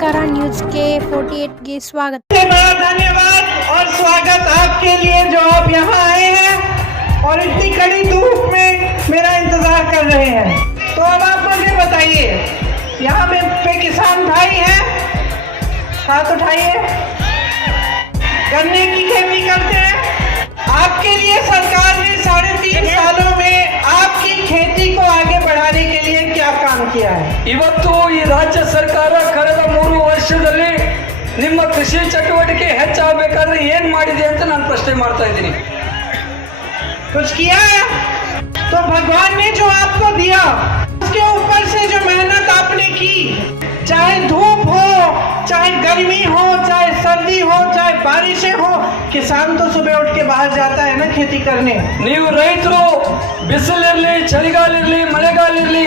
नमस्कार न्यूज के 48 ಗೆ स्वागत। बड़ा धन्यवाद और स्वागत आपके लिए जो आप यहाँ आए हैं और इतनी कड़ी धूप में मेरा इंतजार कर रहे हैं। तो अब आप मुझे बताइए, यहाँ पे किसान भाई हैं, हाथ उठाइए। गन्ने की खेती करते हैं। आपके लिए सरकार ने 3.5 सालों में आपकी खेती को आगे बढ़ाने के लिए क्या काम किया है? ಇವತ್ತು ಈ ರಾಜ್ಯ ಸರ್ಕಾರ ಕಳೆದ 3 ವರ್ಷದಲ್ಲಿ ನಿಮ್ಮ ಕೃಷಿ ಚಟುವಟಿಕೆ ಹೆಚ್ಚಾಗಬೇಕಾದ್ರೆ ಏನ್ ಮಾಡಿದೆ ಅಂತ ನಾನು ಪ್ರಶ್ನೆ ಮಾಡ್ತಾ ಇದ್ದೀನಿ। कुछ किया है? तो भगवान ने जो आपको दिया उसके ऊपर से जो मेहनत आपने की, चाहे धूप हो, चाहे गर्मी हो, चाहे सर्दी हो, चाहे बारिशें हो, किसान तो सुबह उठ के बाहर जाता है ना खेती करने। ನೀವು ರೈತರು ಬಿಸಿಲಿರಲಿ ಚಳಿಗಾಲ ಇರಲಿ ಮಳೆಗಾಲ ಇರಲಿ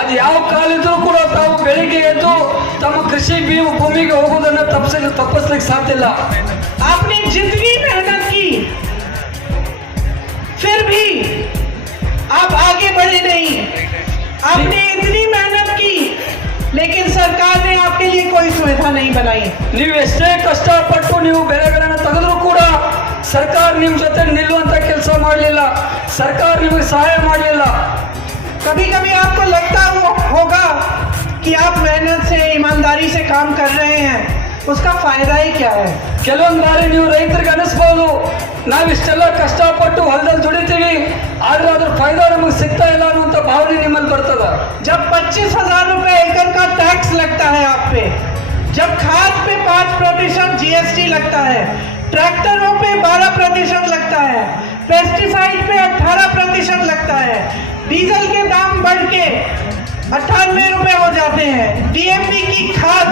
ಅದು ಯಾವ ಕಾಲ ಇದ್ರೂ ಕೂಡ ತಾವು ಬೆಳಿಗ್ಗೆ ಎದ್ದು ತಮ್ಮ ಕೃಷಿ ಭೂಮಿಗೆ ಹೋಗೋದನ್ನ ತಪ್ಪಿಸ್ಲಿಕ್ಕೆ ಸಾಧ್ಯ ಇಲ್ಲ। आपने जितनी मेहनत की फिर भी आप आगे बढ़े नहीं। आपने इतनी मेहनत की लेकिन सरकार ने आपके लिए कोई सुविधा नहीं बनाई। ನೀವು ಎಷ್ಟೇ ಕಷ್ಟಪಟ್ಟು ನೀವು ಬೆಳೆಗಳನ್ನು ತೆಗೆದ್ರೂ ಕೂಡ ಸರ್ಕಾರ ನಿಮ್ಮ ಜೊತೆ ನಿಲ್ಲುವಂತ ಕೆಲಸ ಮಾಡಲಿಲ್ಲ, ಸರ್ಕಾರ ನಿಮಗೆ ಸಹಾಯ ಮಾಡಲಿಲ್ಲ। कभी कभी आपको लगता होगा कि आप मेहनत से ईमानदारी से काम कर रहे हैं, उसका फायदा ही क्या है? ಕೆಲವೊಂದು ಬಾರಿ ನೀವು ರೈತರಿಗೆ ಅನಿಸ್ಬೋದು ನಾವಿಷ್ಟೆಲ್ಲ ಕಷ್ಟಪಟ್ಟು ಹೊಲದಲ್ಲಿ ದುಡಿತೀವಿ ಆದ್ರೆ ಅದ್ರ ಫಾಯ್ದಾ ನಮಗೆ ಸಿಗ್ತಾ ಇಲ್ಲ ಅನ್ನುವಂಥ ಭಾವನೆ ನಿಮ್ಮಲ್ಲಿ ಬರ್ತದ। जब 25,000 रुपए एकड़ का टैक्स लगता है आप पे, जब खाद पे 5% जीएसटी लगता है, ट्रैक्टरों पे 12% लगता है, पेस्टिसाइड पे 18% लगता है, डीजल के दाम बढ़ के 98 रुपए हो जाते हैं, डीएपी की खाद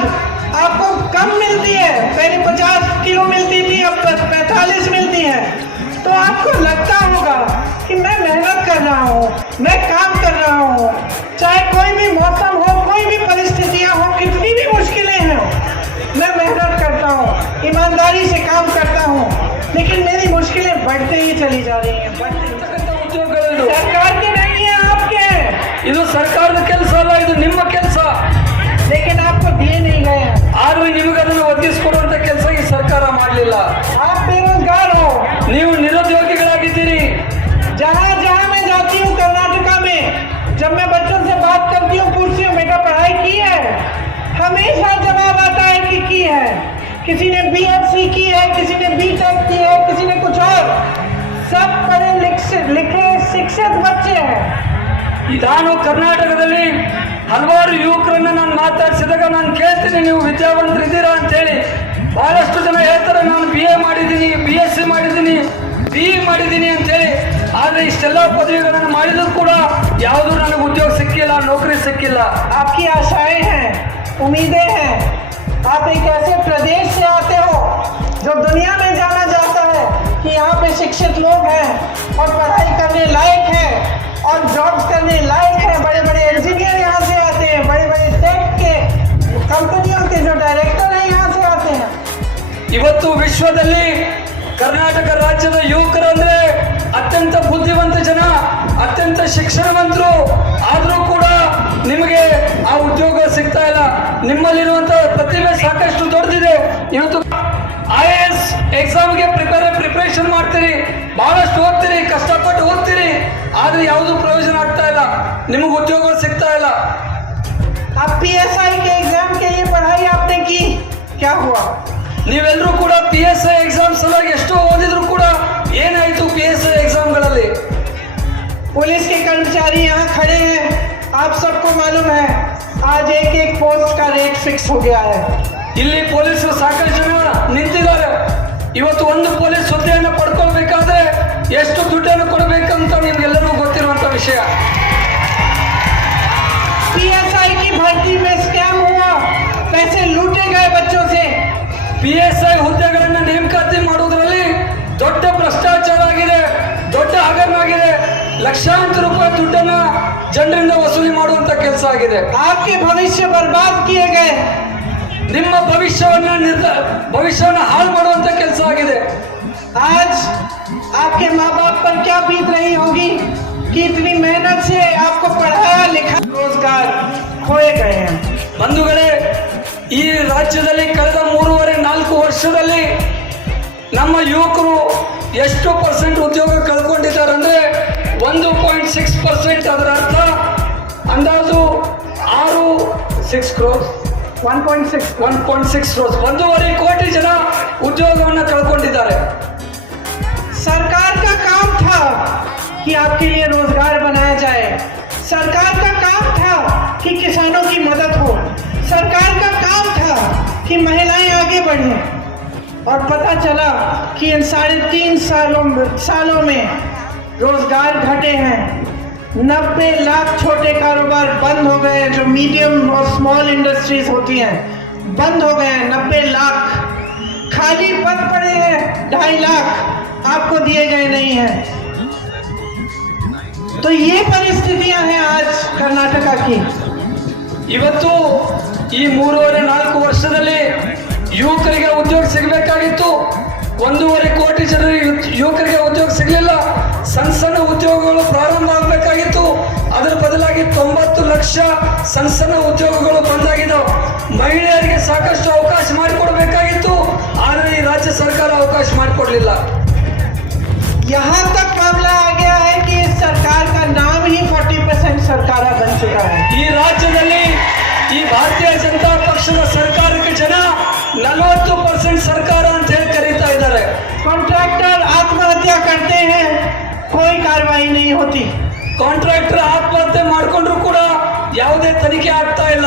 आपको कम मिलती है, पहले 50 किलो मिलती थी अब 45 मिलती है। तो आपको लगता होगा कि मैं मेहनत कर रहा हूँ, मैं काम कर रहा हूँ, चाहे कोई भी मौसम हो, कोई भी परिस्थितियाँ हो, कितनी भी मुश्किलें हैं, मैं मेहनत करता हूँ, ईमानदारी से काम करता हूँ, लेकिन मेरी मुश्किलें बढ़ते ही चली जा रही हैं, बढ़ते ही। ಉದ್ಯೋಗಗಳು सरकार के नहीं है, आपके हैं, ಇದು ಸರ್ಕಾರದ ಕೆಲಸ ಅಲ್ಲ, ಇದು ನಿಮ್ಮ ಕೆಲಸ। लेकिन आपको दिए नहीं गए हैं। ಆದ್ರೆ ನಿಮಗೆ ಅದನ್ನು ಒದಗಿಸಿಕೊಡುವಂತ ಕೆಲಸ ಈ ಸರ್ಕಾರ ಮಾಡಲಿಲ್ಲ। आप बेरोजगार हो। ನೀವು ನಿರುದ್ಯೋಗಿಗಳಾಗಿದ್ದೀರಿ। जहाँ जहाँ मैं जाती हूँ कर्नाटका में, जब मैं बच्चों से बात करती हूँ, पूछती हूँ बेटा पढ़ाई की है, हमेशा जवाब आता है कि की है। किसी ने बीएससी की है, किसी ने बीटेक की है, किसी ने कुछ और, सब पढ़े लिखे शिक्षित बच्चे हैं। ನಾನು ಕರ್ನಾಟಕದಲ್ಲಿ ಹಲವಾರು ಯುವಕರನ್ನ ನಾನು ಮಾತಾಡಿಸಿದಾಗ ನಾನು ಕೇಳ್ತೀನಿ ನೀವು ವಿದ್ಯಾವಂತರಿದ್ದೀರಾ ಅಂತೇಳಿ। ಬಹಳಷ್ಟು ಜನ ಹೇಳ್ತಾರೆ ನಾನು BA ಮಾಡಿದ್ದೀನಿ, BSc ಮಾಡಿದ್ದೀನಿ, BE ಮಾಡಿದ್ದೀನಿ ಅಂತೇಳಿ। ಆದರೆ ಇಷ್ಟೆಲ್ಲ ಪದವಿಗಳನ್ನು ಮಾಡಿದ್ರು ಕೂಡ ಯಾವುದೂ ನನಗೆ ಉದ್ಯೋಗ ಸಿಕ್ಕಿಲ್ಲ, ನೌಕರಿ ಸಿಕ್ಕಿಲ್ಲ। आपकी आशाएं हैं, उम्मीदें हैं। आप एक ऐसे प्रदेश से आते हो जो दुनिया में जाना जाता है कि यहाँ पे शिक्षित लोग हैं और पढ़ाई करने लायक हैं और जॉब्स करने लायक हैं। बड़े बड़े इंजीनियर यहाँ से आते हैं, बड़े बड़े टेक के कंपनियों के जो डायरेक्टर हैं यहाँ से आते हैं। ಇವತ್ತು ವಿಶ್ವದಲ್ಲಿ ಕರ್ನಾಟಕ ರಾಜ್ಯದ ಯುವಕರಂದ್ರೆ ಅತ್ಯಂತ ಬುದ್ಧಿವಂತ ಜನ, ಅತ್ಯಂತ ಶಿಕ್ಷಣವಂತರು, ಆದರೂ ಕೂಡ ನಿಮಗೆ ಆ ಉದ್ಯೋಗ ಸಿಗ್ತಾ ಇಲ್ಲ। ನಿಮ್ಮಲ್ಲಿರುವಂತ ಪ್ರತಿಭೆ ಸಾಕಷ್ಟು ದೊಡ್ಡದಿದೆ। ಇವತ್ತು IAS ಎಕ್ಸಾಮ್ಗೆ ಪ್ರಿಪರೇಷನ್ ಮಾಡ್ತೀರಿ, ಬಹಳಷ್ಟು ಓದ್ತೀರಿ, ಕಷ್ಟಪಟ್ಟು ಓದ್ತೀರಿ, ಆದ್ರೆ ಯಾವುದೂ ಪ್ರಯೋಜನ ಆಗ್ತಾ ಇಲ್ಲ, ನಿಮಗೆ ಉದ್ಯೋಗ ಸಿಗ್ತಾ ಇಲ್ಲ। अब PSI के एग्जाम के लिए पढ़ाई आपने की, क्या हुआ? ನೀವೆಲ್ಲರೂ ಕೂಡ PSI ಎಕ್ಸಾಮ್ ಸಲುವಾಗಿ ಎಷ್ಟೋ ಓದಿದ್ರು ಕೂಡ ಏನಾಯ್ತು PSI ಎಕ್ಸಾಮ್ಗಳಲ್ಲಿ? पुलिस के कर्मचारी यहाँ खड़े हैं, आप सबको मालूम है आज एक पोस्ट का रेट फिक्स हो गया है। ಇಲ್ಲಿ ಪೊಲೀಸರು ಸಾಕಷ್ಟು ಜನ ನಿಂತಿದ್ದಾರೆ। ಇವತ್ತು ಒಂದು ಪೊಲೀಸ್ ಹುದ್ದೆಯನ್ನು ಪಡ್ಕೊಳ್ಬೇಕಾದ್ರೆ ಎಷ್ಟು ದುಡ್ಡನ್ನು ಕೊಡಬೇಕಂತ ನಿಮ್ಗೆಲ್ಲರಿಗೂ ಗೊತ್ತಿರುವಂತ ವಿಷಯ। PSI की भर्ती में स्कैम हुआ, पैसे लूटे गए बच्चों से। PSI ಹುದ್ದೆಗಳನ್ನ ನೇಮಕಾತಿ ಮಾಡುವುದರಲ್ಲಿ ದೊಡ್ಡ ಭ್ರಷ್ಟಾಚಾರ ಆಗಿದೆ, ದೊಡ್ಡ ಹಗರಣ ಆಗಿದೆ, ಲಕ್ಷಾಂತರ ರೂಪಾಯಿ ದುಡ್ಡನ್ನ ಜನರಿಂದ ವಸೂಲಿ ಮಾಡುವಂತ ಕೆಲಸ ಆಗಿದೆ। आपके भविष्य बर्बाद किए गए, ನಿಮ್ಮ ಭವಿಷ್ಯವನ್ನು ಹಾಳು ಮಾಡುವಂತ ಕೆಲಸ ಆಗಿದೆ। आज आपके माँ बाप पर क्या बीत रही होगी कि इतनी मेहनत से आपको पढ़ाया लिखा, रोजगार खोए गए हैं। ಬಂಧುಗಳೇ, ಈ ರಾಜ್ಯದಲ್ಲಿ ಕಳೆದ 3.5-4 ವರ್ಷದಲ್ಲಿ ನಮ್ಮ ಯುವಕರು ಎಷ್ಟು ಪರ್ಸೆಂಟ್ ಉದ್ಯೋಗ ಕಳ್ಕೊಂಡಿದ್ದಾರೆ ಅಂದರೆ 1.6%. ಅದರ ಅರ್ಥ ಅಂದಾಜು 6 crores 1.6 crores 1.5 ಕೋಟಿ ಜನ ಉದ್ಯೋಗವನ್ನು ಕಳ್ಕೊಂಡಿದ್ದಾರೆ. सरकार का काम था कि आपके लिए रोजगार बनाया जाए, सरकार का काम था कि किसानों की मदद हो, सरकार का काम था कि महिलाएं आगे बढ़ें, और पता चला कि इन 3.5 सालों में रोजगार घटे हैं. 90 लाख छोटे कारोबार बंद हो गए हैं, जो मीडियम और स्मॉल इंडस्ट्रीज होती हैं बंद हो गए हैं. 90 लाख खाली पद पड़े हैं, 2.5 लाख आपको दिए गए नहीं हैं. तो ये परिस्थितियां हैं आज कर्नाटका की. ಇವತ್ತು ಈ 3.5-4 ವರ್ಷದಲ್ಲಿ ಯುವಕರಿಗೆ ಉದ್ಯೋಗ ಸಿಗಬೇಕಾಗಿತ್ತು. 1.5 ಕೋಟಿ ಜನರಿಗೆ ಯುವಕರಿಗೆ ಉದ್ಯೋಗ ಸಿಗಲಿಲ್ಲ. ಸಣ್ಣ ಸಣ್ಣ ಉದ್ಯೋಗಗಳು ಪ್ರಾರಂಭ ಆಗಬೇಕಾಗಿತ್ತು. ಅದರ ಬದಲಾಗಿ 90 ಲಕ್ಷ ಸಣ್ಣ ಸಣ್ಣ ಉದ್ಯೋಗಗಳು ಬಂದಾಗಿದ್ದಾವೆ. ಮಹಿಳೆಯರಿಗೆ ಸಾಕಷ್ಟು ಅವಕಾಶ ಮಾಡಿಕೊಡಬೇಕಾಗಿತ್ತು, ಆದರೆ ಈ ರಾಜ್ಯ ಸರ್ಕಾರ ಅವಕಾಶ ಮಾಡಿಕೊಡಲಿಲ್ಲ. यहाँ तक मामला आ गया है कि इस सरकार का नाम ही 40% सरकार बन चुका है. ಈ ರಾಜ್ಯದಲ್ಲಿ ಈ ಭಾರತೀಯ ಜನತಾ ಪಕ್ಷದ ಸರ್ಕಾರಕ್ಕೆ ಜನ 40% ಸರ್ಕಾರ ಅಂತ ಹೇಳಿ ಕರೀತಾ ಇದ್ದಾರೆ. कॉन्ट्रैक्टर आत्महत्या करते हैं, कोई कार्रवाई नहीं होती. ಕಾಂಟ್ರಾಕ್ಟರ್ ಆತ್ಮಹತ್ಯೆ ಮಾಡಿಕೊಂಡ್ರು ಕೂಡ ಯಾವುದೇ ತನಿಖೆ ಆಗ್ತಾ ಇಲ್ಲ.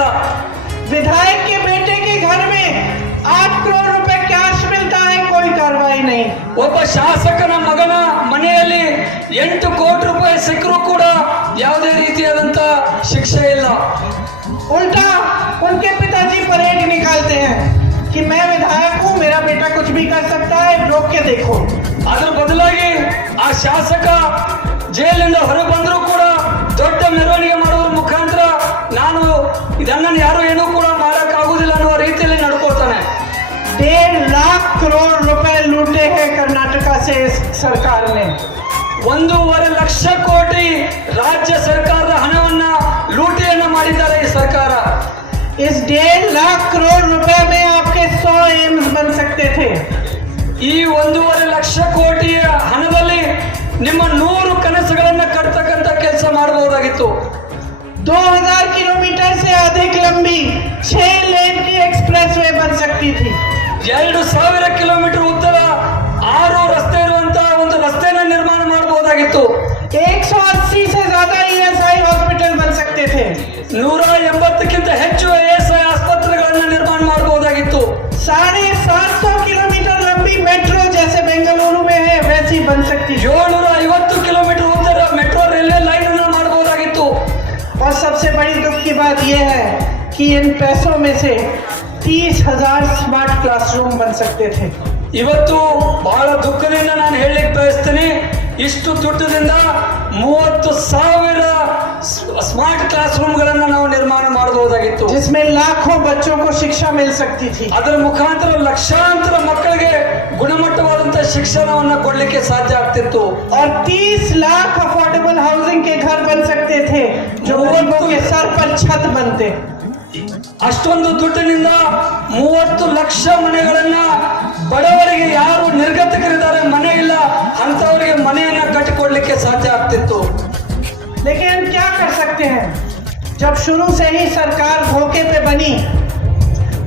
विधायक के बेटे के घर में 8 करोड़ रुपए कैश मिलता है, कोई कार्रवाई नहीं. ಒಬ್ಬ ಶಾಸಕನ ಮಗನ ಮನೆಯಲ್ಲಿ 8 ಕೋಟಿ ರೂಪಾಯಿ ಸಿಕ್ಕರೂ ಕೂಡ ಯಾವುದೇ ರೀತಿಯಾದಂತ ಶಿಕ್ಷೆ ಇಲ್ಲ. उल्टा उनके पिताजी परेड निकालते हैं कि मैं विधायक हूँ, मेरा बेटा कुछ भी कर सकता है, रोक के देखो. ಅದರ ಬದಲಾಗಿ ಆ ಶಾಸಕ ಜೈಲಿಂದ ಹೊರ ಬಂದರೂ ಕೂಡ ದೊಡ್ಡ ಮೆರವಣಿಗೆ ಮಾಡುವ ಮುಖಾಂತರ ನಾನು ಇದನ್ನು ಯಾರು ಏನೂ ಕೂಡ ಮಾಡೋಕ್ಕಾಗುವುದಿಲ್ಲ ಅನ್ನುವ ರೀತಿಯಲ್ಲಿ ನಡ್ಕೊಳ್ತಾನೆ. 1.5 लाख करोड़ रुपए लूटे हैं कर्नाटका से इस सरकार ने. 1.5 ಲಕ್ಷ ಕೋಟಿ ರಾಜ್ಯ ಸರ್ಕಾರದ ಹಣವನ್ನ ಲೂಟಿಯನ್ನ ಮಾಡಿದ್ದಾರೆ ಈ ಸರ್ಕಾರ. इस 1.5 लाख करोड़ रुपए में आपके 100 एम्स बन सकते थे. ಈ 1.5 ಲಕ್ಷ ಕೋಟಿಯ ಹಣದಲ್ಲಿ ನಿಮ್ಮ 100 ಕನಸುಗಳನ್ನ ಕಟ್ತಕ್ಕಂತ ಕೆಲಸ ಮಾಡಬಹುದಾಗಿತ್ತು. 2000 किलोमीटर से अधिक लंबी 6 लेन की एक्सप्रेसवे बन सकती थी. 2000 ಕಿಲೋಮೀಟರ್ ಉದ್ದದ 6 ರಸ್ತೆ ಇರುವಂತಹ ಒಂದು ರಸ್ತೆನ ನಿರ್ಮಾಣ ಮಾಡಬಹುದಾಗಿತ್ತು. 180 से ज्यादा ESI हॉस्पिटल बन सकते थे. 180ಕ್ಕಿಂತ ಹೆಚ್ಚು ASI ಆಸ್ಪತ್ರೆಗಳನ್ನ ನಿರ್ಮಾಣ ಮಾಡಬಹುದಾಗಿತ್ತು. 750 किलोमीटर लंबी मेट्रो जैसे बेंगलुरु में है वैसी बन सकती थी. 750 ಕಿಲೋಮೀಟರ್ ಉದ್ದದ ಮೆಟ್ರೋ ರೈಲ್ವೆ ಲೈನ್ ಅನ್ನು ಮಾಡಬಹುದಾಗಿತ್ತು. और सबसे बड़ी दुख की बात यह है कि इन पैसों में से 30,000 स्मार्ट क्लासरूम बन सकते थे. ಇವತ್ತು ಬಹಳ ದುಃಖದಿಂದ ನಾನು ಹೇಳಲಿಕ್ಕೆ ಬಯಸ್ತೀನಿ, ಇಷ್ಟು ದುಡ್ಡದಿಂದ 30,000 ಸ್ಮಾರ್ಟ್ ಕ್ಲಾಸ್ ರೂಮ್ಗಳನ್ನು ನಾವು ನಿರ್ಮಾಣ ಮಾಡಬಹುದಾಗಿತ್ತು. जिसमें लाखों बच्चों को शिक्षा मिल सकती थी. ಅದರ ಮುಖಾಂತರ ಲಕ್ಷಾಂತರ ಮಕ್ಕಳಿಗೆ ಗುಣಮಟ್ಟವಾದಂತಹ ಶಿಕ್ಷಣವನ್ನು ಕೊಡಲಿಕ್ಕೆ ಸಾಧ್ಯ ಆಗ್ತಿತ್ತು. और 30 लाख अफोर्डेबल हाउसिंग के घर बन सकते थे, जो गरीबों के सर पर छत बनते. ಅಷ್ಟೊಂದು ದುಡ್ಡಿನಿಂದ 30 ಲಕ್ಷ ಮನೆಗಳನ್ನ ಬಡವರಿಗೆ, ಯಾರು ನಿರ್ಗತಿಕರಿದ್ದಾರೆ, ಮನೆ ಇಲ್ಲ ಅಂತವರಿಗೆ ಮನೆಯನ್ನ ಕಟ್ಟಿಕೊಡ್ಲಿಕ್ಕೆ ಸಾಧ್ಯ ಆಗ್ತಿತ್ತು. लेकिन क्या कर सकते हैं, जब शुरू से ही सरकार धोखे पे बनी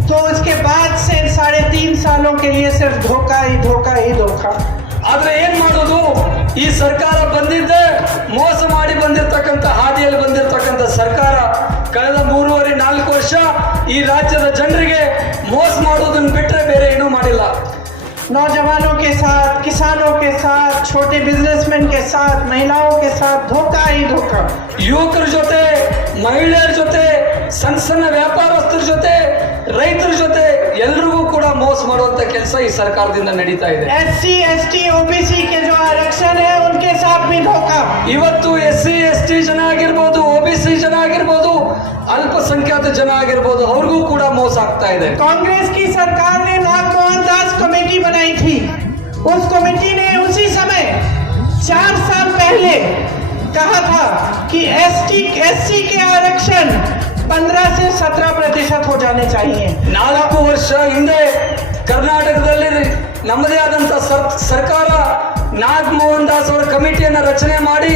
तो उसके बाद से 3.5 सालों के लिए सिर्फ धोखा ही धोखा ही धोखा. ಆದ್ರೆ ಏನ್ ಮಾಡೋದು, ಈ ಸರ್ಕಾರ ಬಂದಿದ್ದೆ ಮೋಸ ಮಾಡಿ ಬಂದಿರತಕ್ಕಂತ ಹಾದಿಯಲ್ಲಿ ಬಂದಿರತಕ್ಕಂತ ಸರ್ಕಾರ. ಕಳೆದ 3.5-4 ವರ್ಷ ಈ ರಾಜ್ಯದ ಜನರಿಗೆ ಮೋಸ ಮಾಡೋದನ್ನ ಬಿಟ್ಟರೆ ಬೇರೆ ಏನೂ ಮಾಡಿಲ್ಲ. नौजवानों के साथ, किसानों के साथ, छोटे बिजनेसमैन के साथ, महिलाओं के साथ धोखा ही धोखा. ಯುವಕರ ಜೊತೆ, ಮಹಿಳೆಯರ ಜೊತೆ, ಸಣ್ಣ ಸಣ್ಣ ವ್ಯಾಪಾರಸ್ಥರ ಜೊತೆ, ರೈತರ ಜೊತೆ ಎಲ್ರಿಗೂ ಕೂಡ ಮೋಸ ಮಾಡುವಂತ ಕೆಲಸ ಈ ಸರ್ಕಾರದಿಂದ ನಡೀತಾ ಇದೆ. SC, ST, OBC के जो आरक्षण है उनके साथ भी धोखा. ಇವತ್ತು SC, ST ಜನ ಆಗಿರ್ಬೋದು, OBC ಜನ ಆಗಿರ್ಬೋದು, ಅಲ್ಪಸಂಖ್ಯಾತ ಜನ ಆಗಿರ್ಬೋದು, ಅವ್ರಿಗೂ ಕೂಡ ಮೋಸ ಆಗ್ತಾ ಇದೆ. कांग्रेस की सरकार ने नागमोहन दास कमेटी बनाई थी. उस कमेटी ने उसी समय 4 साल पहले कहा था कि SC के आरक्षण 15 से 17% हो जाने चाहिए। 4 ವರ್ಷ ಹಿಂದೆ ಕರ್ನಾಟಕದಲ್ಲಿ ನಮ್ಮದೇ ಆದಂತ ಸರ್ಕಾರ ನಾಗಮೋಹನ್ ದಾಸ್ ಅವರ ಕಮಿಟಿಯನ್ನು ರಚನೆ ಮಾಡಿ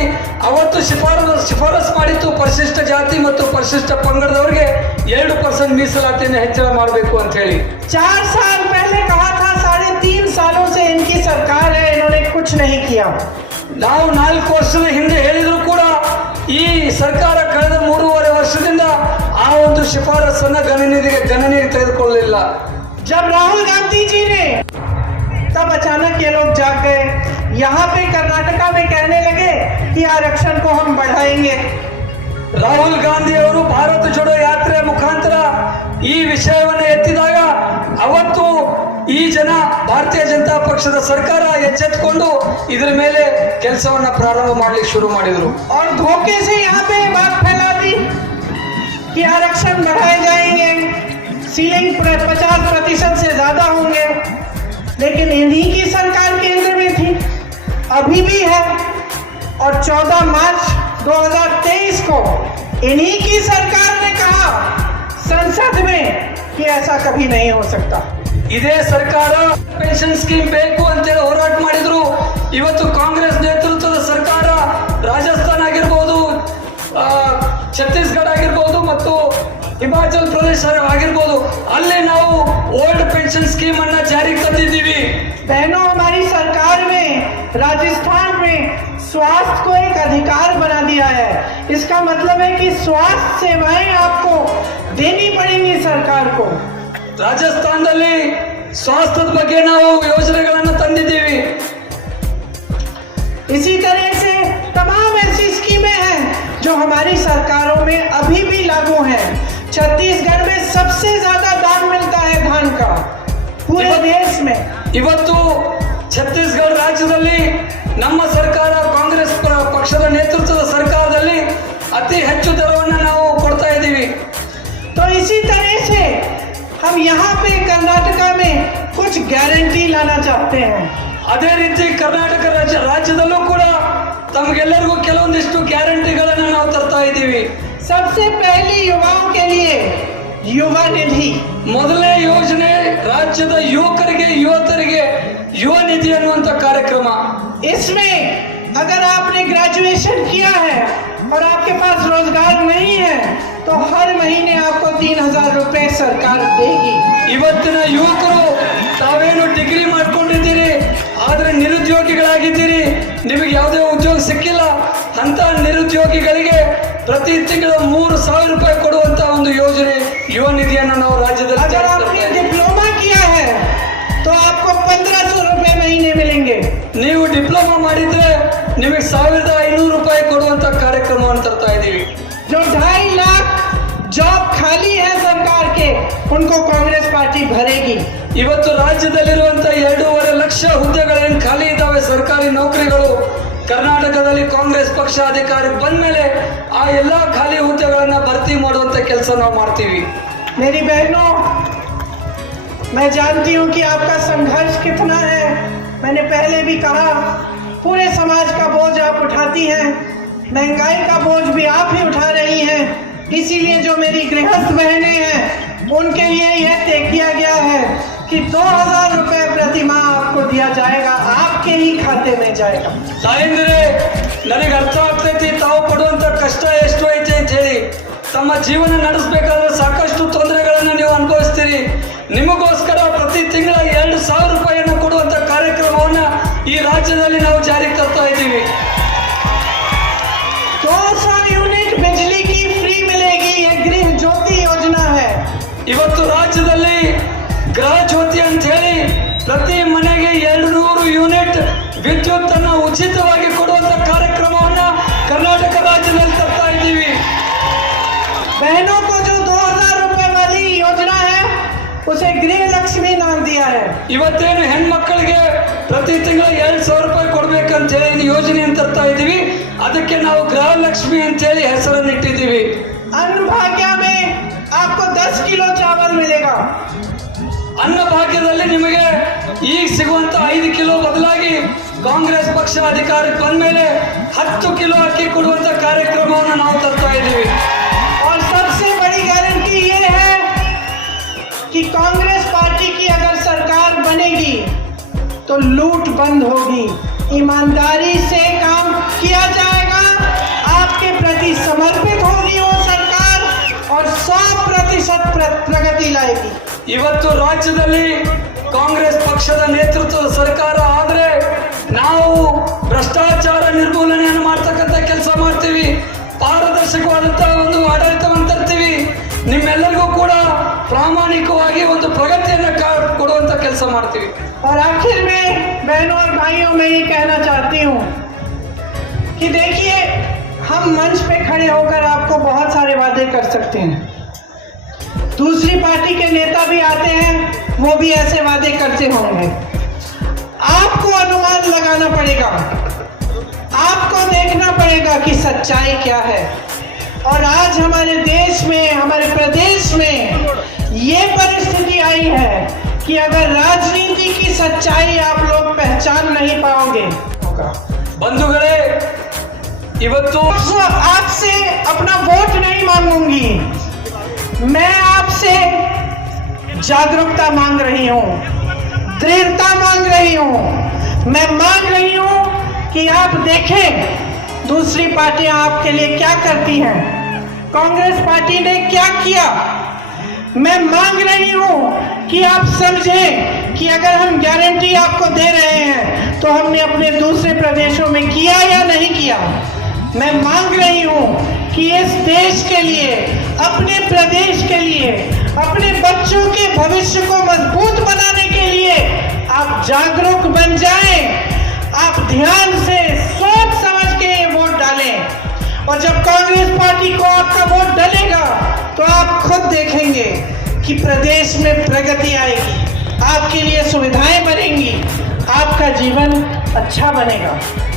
ಅವತ್ತು ಶಿಫಾರಸು ಮಾಡಿತ್ತು ಪರಿಶಿಷ್ಟ ಜಾತಿ ಮತ್ತು ಪರಿಶಿಷ್ಟ ಪಂಗಡದವರಿಗೆ 2% ಮೀಸಲಾತಿಯನ್ನು ಹೆಚ್ಚಳ ಮಾಡಬೇಕು ಅಂತ ಹೇಳಿ। 4 साल पहले कहा था, 3.5 सालों से इनकी सरकार है, इन्होंने कुछ नहीं किया। ನಾವು 4 ವರ್ಷದ ಹಿಂದೆ ಹೇಳಿದ್ರು ಕೂಡ ಈ ಸರ್ಕಾರ ಕಳೆದ 3.5 ವರ್ಷದಿಂದ ಆ ಒಂದು ಶಿಫಾರಸನ್ನ ಗಣನೆಗೆ ತೆಗೆದುಕೊಳ್ಳಲಿಲ್ಲ। जब राहुल गांधी जी ने, तब अचानक ये लोग जाग गए, यहाँ पे कर्नाटका में कहने लगे कि आरक्षण को हम बढ़ाएंगे। ರಾಹುಲ್ ಗಾಂಧಿ ಅವರು ಭಾರತ ಜೋಡೋ ಯಾತ್ರೆಯ ಮುಖಾಂತರ ಈ ವಿಷಯವನ್ನು ಎತ್ತಿದಾಗ ಅವತ್ತು ಈ ಜನ ಭಾರತೀಯ ಜನತಾ ಪಕ್ಷದ ಸರ್ಕಾರ ಎಚ್ಚೆತ್ತುಕೊಂಡು ಇದರ ಮೇಲೆ ಕೆಲಸವನ್ನ ಪ್ರಾರಂಭ ಮಾಡಲಿಕ್ಕೆ ಶುರು ಮಾಡಿದ್ರು। और धोखे से यहाँ पे बात फैला दी कि आरक्षण बढ़ाए जाएंगे, सीलिंग 50% से ज्यादा होंगे, लेकिन इन्हीं की सरकार केंद्र में थी, अभी भी है। और 14 मार्च 2023 को इन्हीं की सरकार ने कहा संसद में कि ऐसा कभी नहीं हो सकता। ಇದೇ ಸರ್ಕಾರ ಪೆನ್ಷನ್ ಸ್ಕೀಮ್ ಬೇಕು ಅಂತೇಳಿ ಹೋರಾಟ ಮಾಡಿದ್ರು। ಇವತ್ತು ಕಾಂಗ್ರೆಸ್ ನೇತೃತ್ವದ ಸರ್ಕಾರ ರಾಜಸ್ಥಾನ ಆಗಿರ್ಬೋದು, ಛತ್ತೀಸ್ಗಢ ಆಗಿರ್ಬೋದು ಮತ್ತು ಹಿಮಾಚಲ್ ಪ್ರದೇಶ ಆಗಿರ್ಬೋದು, ಅಲ್ಲಿ ನಾವು ಓಲ್ಡ್ ಪೆನ್ಷನ್ ಸ್ಕೀಮ್ ಅನ್ನ ಜಾರಿಗೆ ತಂದಿದ್ದೀವಿ। बहनों, हमारी सरकार में राजस्थान में स्वास्थ्य को एक अधिकार बना दिया है। इसका मतलब है कि स्वास्थ्य सेवाएं आपको देनी पड़ेंगी सरकार को। ರಾಜಸ್ಥಾನದಲ್ಲಿ ಸ್ವಾಸ್ಥ್ಯದ ಬಗ್ಗೆ ನಾವು ಯೋಜನೆಗಳನ್ನು ತಂದಿದ್ದೀವಿ। इसी तरह से तमाम ऐसी स्कीमें हैं जो हमारी सरकारों में अभी भी लागू हैं। छत्तीसगढ़ में सबसे ज्यादा दाम मिलता है धान का पूरे देश में। ಇವತ್ತು ಛತ್ತೀಸ್ಗಢ ರಾಜ್ಯದಲ್ಲಿ ನಮ್ಮ ಸರ್ಕಾರ ಕಾಂಗ್ರೆಸ್ ಪಕ್ಷದ ನೇತೃತ್ವದ ಸರ್ಕಾರದಲ್ಲಿ ಅತಿ ಹೆಚ್ಚು ದರವನ್ನು ನಾವು ಕೊಡ್ತಾ ಇದ್ದೀವಿ। तो इसी तरह से हम यहाँ पे कर्नाटका में कुछ गारंटी लाना चाहते हैं। ಅದೇ ರೀತಿ ಕರ್ನಾಟಕ ರಾಜ್ಯದಲ್ಲೂ ಕೂಡ ತಮಗೆಲ್ಲರಿಗೂ ಕೆಲವೊಂದಿಷ್ಟು ಗ್ಯಾರಂಟಿಗಳನ್ನು ನಾವು ತರ್ತಾ ಇದ್ದೀವಿ। सबसे पहली युवाओं के लिए युवा निधि, ಮೊದಲನೇ ಯೋಜನೆ ರಾಜ್ಯದ ಯುವಕರಿಗೆ ಯುವತರಿಗೆ ಯುವ ನಿಧಿ ಅನ್ನುವಂಥ ಕಾರ್ಯಕ್ರಮ। इसमें अगर आपने ग्रेजुएशन किया है और आपके पास रोजगार नहीं है तो हर महीने आपको 3,000 रुपए सरकार देगी। ಇವತ್ತಿನ ಯುವಕರು ತಾವೇನು ಡಿಗ್ರಿ ಮಾಡ್ಕೊಂಡಿದ್ದೀರಿ ಆದ್ರೆ ನಿರುದ್ಯೋಗಿಗಳಾಗಿದ್ದೀರಿ, ನಿಮಗೆ ಯಾವುದೇ ಉದ್ಯೋಗ ಸಿಕ್ಕಿಲ್ಲ ಅಂತ ನಿರುದ್ಯೋಗಿಗಳಿಗೆ ಪ್ರತಿ ತಿಂಗಳು 3,000 ರೂಪಾಯಿ ಕೊಡುವಂತ ಒಂದು ಯೋಜನೆ ಯುವ ನಿಧಿಯನ್ನು ನಾವು ರಾಜ್ಯದಲ್ಲಿ अगर आपने डिप्लोमा किया है तो आपको 1,500 रुपए महीने मिलेंगे। ನೀವು ಡಿಪ್ಲೊಮಾ ಮಾಡಿದ್ರೆ ನಿಮಗೆ 1,500 ರೂಪಾಯಿ ಕೊಡುವಂತ ಕಾರ್ಯಕ್ರಮವನ್ನು ತರ್ತಾ ಇದ್ದೀವಿ। जो 2.5 लाख जॉब खाली है सरकार के, उनको कांग्रेस पार्टी भरेगी। ಇವತ್ತು ರಾಜ್ಯದಲ್ಲಿರುವಂತ 2.5 ಲಕ್ಷ ಹುದ್ದೆಗಳೇನು ಖಾಲಿ ಇದ್ದಾವೆ ಸರ್ಕಾರಿ ನೌಕರಿಗಳು, ಕರ್ನಾಟಕದಲ್ಲಿ ಕಾಂಗ್ರೆಸ್ ಪಕ್ಷ ಅಧಿಕಾರಕ್ಕೆ ಬಂದ ಮೇಲೆ ಆ ಎಲ್ಲಾ ಖಾಲಿ ಹುದ್ದೆಗಳನ್ನ ಭರ್ತಿ ಮಾಡುವಂತ ಕೆಲಸ ನಾವು ಮಾಡ್ತೀವಿ। मेरी बहनों, मैं जानती हूँ कि आपका संघर्ष कितना है। मैंने पहले भी कहा, पूरे समाज का बोझ आप उठाती हैं, महंगाई का बोझ भी आप ही उठा रही हैं। इसीलिए जो मेरी गृहस्थ बहनें हैं उनके लिए यह तय किया गया है कि 2,000 रुपए प्रति माह आपको दिया जाएगा, आपके ही खाते में जाएगा। ತಾಯಂದಿರೇ, ನನಗೆ ಅರ್ಥ ಆಗ್ತೈತಿ ತಾವು ಪಡುವಂತ ಕಷ್ಟ ಎಷ್ಟು ಐತೆ ಅಂತ ಹೇಳಿ। ತಮ್ಮ ಜೀವನ ನಡೆಸಬೇಕಾದ್ರೆ ಸಾಕಷ್ಟು ತೊಂದರೆಗಳನ್ನು ನೀವು ಅನುಭವಿಸ್ತೀರಿ। ನಿಮಗೋಸ್ಕರ ಪ್ರತಿ ತಿಂಗಳ 2,000 ರೂಪಾಯಿಯನ್ನು ಕೊಡುವಂತ ಕಾರ್ಯಕ್ರಮವನ್ನ ಈ ರಾಜ್ಯದಲ್ಲಿ ನಾವು ಜಾರಿಗೆ ತರ್ತಾ ಇದ್ದೀವಿ। 200 यूनिट बिजली की फ्री मिलेगी, ये गृह ज्योति योजना है। ಇವತ್ತು ರಾಜ್ಯದಲ್ಲಿ ಗೃಹ ಜ್ಯೋತಿ ಅಂತ ಹೇಳಿ ಪ್ರತಿ ಮನೆಗೆ 200 ಯೂನಿಟ್ ವಿದ್ಯುತ್ ಅನ್ನು ಉಚಿತವಾಗಿ ಕೊಡುವಂತ ಕಾರ್ಯಕ್ರಮವನ್ನ ಕರ್ನಾಟಕ ರಾಜ್ಯದಲ್ಲಿ ತರ್ತಾ ಇದ್ದೀವಿ। बहनों को जो 2,000 रुपए वाली योजना है उसे गृह लक्ष्मी नाम दिया है। ಇವತ್ತೇನು ಹೆಣ್ಮಕ್ಕಳಿಗೆ ಪ್ರತಿ ತಿಂಗಳ 2,000 ರೂಪಾಯಿ ಕೊಡ್ಬೇಕಂತ ಹೇಳಿ ಯೋಜನೆಯನ್ನು ತರ್ತಾ ಇದ್ದೀವಿ, ಅದಕ್ಕೆ ನಾವು ಗೃಹಲಕ್ಷ್ಮಿ ಅಂತ ಹೇಳಿ ಹೆಸರನ್ನು ಇಟ್ಟಿದ್ದೀವಿ। अन्न भाग्य में आपको 10 किलो चावल मिलेगा। ಅನ್ನ ಭಾಗ್ಯದಲ್ಲಿ ನಿಮಗೆ ಈಗ ಸಿಗುವಂತ 5 ಕಿಲೋ ಬದಲಾಗಿ ಕಾಂಗ್ರೆಸ್ ಪಕ್ಷ ಅಧಿಕಾರಕ್ಕೆ ಬಂದ ಮೇಲೆ 10 ಕಿಲೋ ಅಕ್ಕಿ ಕೊಡುವಂತ ಕಾರ್ಯಕ್ರಮವನ್ನು ನಾವು ತರ್ತಾ ಇದ್ದೀವಿ। और सबसे बड़ी तो लूट बंद होगी, ईमानदारी से काम किया जाएगा, आपके प्रति समर्पित होगी वो सरकार और 100% प्रगति लाएगी। ಇವತ್ತು ರಾಜ್ಯದಲ್ಲಿ ಕಾಂಗ್ರೆಸ್ ಪಕ್ಷದ ನೇತೃತ್ವದ ಸರ್ಕಾರ ಆದ್ರೆ ನಾವು ಭ್ರಷ್ಟಾಚಾರ ನಿರ್ಮೂಲನೆಯನ್ನು ಮಾಡ್ತಕ್ಕಂಥ ಕೆಲಸ ಮಾಡ್ತೀವಿ, ಪಾರದರ್ಶಕವಾದಂತಹ ಒಂದು ಆಡಳಿತವನ್ನು ತರ್ತೀವಿ, ನಿಮ್ಮೆಲ್ಲರಿಗೂ ಕೂಡ ಪ್ರಾಮಾಣಿಕವಾಗಿ ಒಂದು ಪ್ರಗತಿಯನ್ನು ಕೊಡುವಂತ ಕೆಲಸ ಮಾಡ್ತೀವಿ। और आखिर में बहनों और भाइयों मैं ये कहना चाहती हूँ कि देखिए, हम मंच पे खड़े होकर आपको बहुत सारे वादे कर सकते हैं, दूसरी पार्टी के नेता भी आते हैं, वो भी ऐसे वादे करते होंगे। आपको अनुमान लगाना पड़ेगा, आपको देखना पड़ेगा कि सच्चाई क्या है। और आज हमारे देश में, हमारे प्रदेश में ये परिस्थिति आई है कि अगर राजनीति की सच्चाई आप लोग पहचान नहीं पाओगे, बंधुगळे ಇವತ್ತು आपसे अपना वोट नहीं मांगूंगी, मैं आपसे जागरूकता मांग रही हूँ, दृढ़ता मांग रही हूँ। मैं मांग रही हूँ कि आप देखें दूसरी पार्टियां आपके लिए क्या करती हैं, कांग्रेस पार्टी ने क्या किया। मैं मांग रही हूँ कि आप समझें कि अगर हम गारंटी आपको दे रहे हैं तो हमने अपने दूसरे प्रदेशों में किया या नहीं किया। मैं मांग रही हूँ कि इस देश के लिए, अपने प्रदेश के लिए, अपने बच्चों के भविष्य को मजबूत बनाने के लिए आप जागरूक बन जाएं, आप ध्यान से सोच समझ के ये वोट डालें। और जब कांग्रेस पार्टी को आपका वोट डलेगा तो आप खुद देखेंगे कि प्रदेश में प्रगति आएगी, आपके लिए सुविधाएं बनेंगी, आपका जीवन अच्छा बनेगा,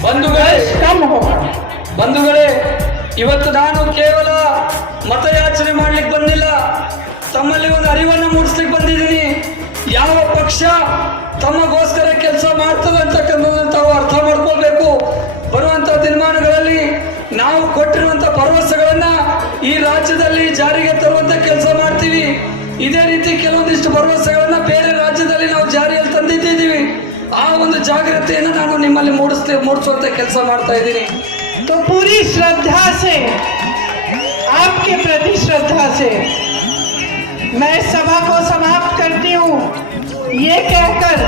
बंधुगळे कम होगा। ಬಂಧುಗಳೇ, ಇವತ್ತು ನಾನು ಕೇವಲ ಮತಯಾಚನೆ ಮಾಡ್ಲಿಕ್ಕೆ ಬಂದಿಲ್ಲ, ತಮ್ಮಲ್ಲಿ ಒಂದು ಅರಿವನ್ನು ಮೂಡಿಸ್ಲಿಕ್ಕೆ ಬಂದಿದ್ದೀನಿ। ಯಾವ ಪಕ್ಷ ತಮಗೋಸ್ಕರ ಕೆಲಸ ಮಾಡ್ತದೆ ಅಂತಕ್ಕಂಥದ್ದನ್ನು ತಾವು ಅರ್ಥ ಮಾಡ್ಕೊಳ್ಬೇಕು। ಬರುವಂತ ದಿನಮಾನಗಳಲ್ಲಿ ನಾವು ಕೊಟ್ಟಿರುವಂತ ಭರವಸೆಗಳನ್ನ ಈ ರಾಜ್ಯದಲ್ಲಿ ಜಾರಿಗೆ ತರುವಂತ ಕೆಲಸ ಮಾಡ್ತೀವಿ। ಇದೇ ರೀತಿ ಕೆಲವೊಂದಿಷ್ಟು ಭರವಸೆಗಳನ್ನ ಬೇರೆ ರಾಜ್ಯದಲ್ಲಿ ನಾವು ಜಾರಿಯಲ್ಲಿ ತಂದಿದ್ದೀವಿ। ಆ ಒಂದು ಜಾಗೃತಿಯನ್ನು ನಾನು ನಿಮ್ಮಲ್ಲಿ ಮೂಡಿಸುವಂತ ಕೆಲಸ ಮಾಡ್ತಾ ಇದ್ದೀನಿ। तो पूरी श्रद्धा से, आपके प्रति श्रद्धा से मैं इस सभा को समाप्त करती हूँ ये कहकर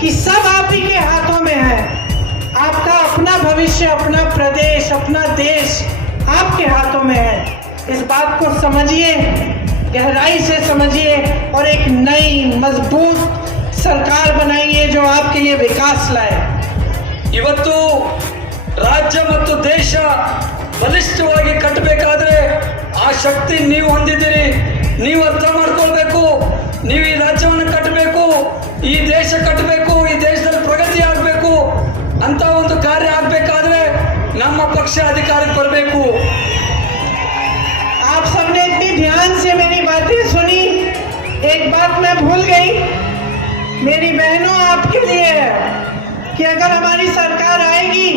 कि सब आप ही के हाथों में है, आपका अपना भविष्य, अपना प्रदेश, अपना देश आपके हाथों में है। इस बात को समझिए, गहराई से समझिए और एक नई मजबूत सरकार बनाइए जो आपके लिए विकास लाए। ಇವತ್ತು ರಾಜ್ಯ ಮತ್ತು ದೇಶ ಬಲಿಷ್ಠವಾಗಿ ಕಟ್ಟಬೇಕಾದ್ರೆ ಆ ಶಕ್ತಿ ನೀವು ಹೊಂದಿದ್ದೀರಿ, ನೀವು ಅರ್ಥ ಮಾಡ್ಕೊಳ್ಬೇಕು। ನೀವು ಈ ರಾಜ್ಯವನ್ನು ಕಟ್ಟಬೇಕು, ಈ ದೇಶ ಕಟ್ಟಬೇಕು, ಈ ದೇಶದಲ್ಲಿ ಪ್ರಗತಿ ಆಗಬೇಕು ಅಂತ ಒಂದು ಕಾರ್ಯ ಆಗಬೇಕಾದ್ರೆ ನಮ್ಮ ಪಕ್ಷ ಅಧಿಕಾರಕ್ಕೆ ಬರಬೇಕು। आप सबने इतनी ध्यान से मेरी बातें सुनी, एक बात मैं भूल गई, मेरी बहनों आपके लिए है कि अगर हमारी सरकार आएगी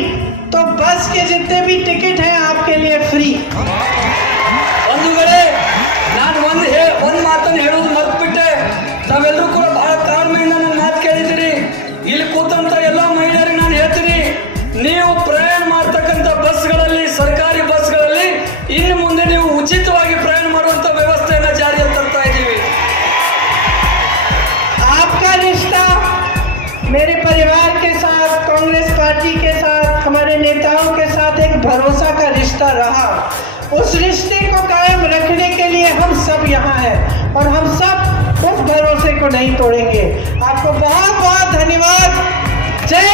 तो बस के जितने भी टिकट हैं आपके लिए फ्री। ಬಂಧುಗಳೇ, ನಾನು ಒಂದು ಮಾತನ್ನು ಹೇಳುವುದು ಮರ್ತ್ಬಿಟ್ಟೆ। ತಾವೆಲ್ಲರೂ ಕೂಡ ಬಹಳ ತಾಳ್ಮೆಯಿಂದ ನನ್ನ ಮಾತು ಕೇಳಿದ್ದೀರಿ। ಇಲ್ಲಿ ಕೂತಂತ ಎಲ್ಲ ಮಹಿಳೆಯರಿಗೆ ನಾನು ಹೇಳ್ತೀನಿ, ನೀವು ಪ್ರಯಾಣ ಮಾಡ್ತಕ್ಕಂಥ ಬಸ್ಗಳಲ್ಲಿ, ಸರ್ಕಾರಿ ಬಸ್ಗಳಲ್ಲಿ ಇನ್ನು ಮುಂದೆ ನೀವು ಉಚಿತವಾಗಿ ಪ್ರಯಾಣ ಮಾಡುವಂತ ವ್ಯವಸ್ಥೆಯನ್ನ ಜಾರಿಯಲ್ಲಿ ತರ್ತಾ ಇದ್ದೀವಿ। आपका रिश्ता मेरे परिवार के साथ, कांग्रेस पार्टी के साथ, हमारे नेताओं के साथ एक भरोसा का रिश्ता रहा। उस रिश्ते को कायम रखने के लिए हम सब यहाँ हैं और हम सब उस भरोसे को नहीं तोड़ेंगे। आपको बहुत बहुत धन्यवाद। जय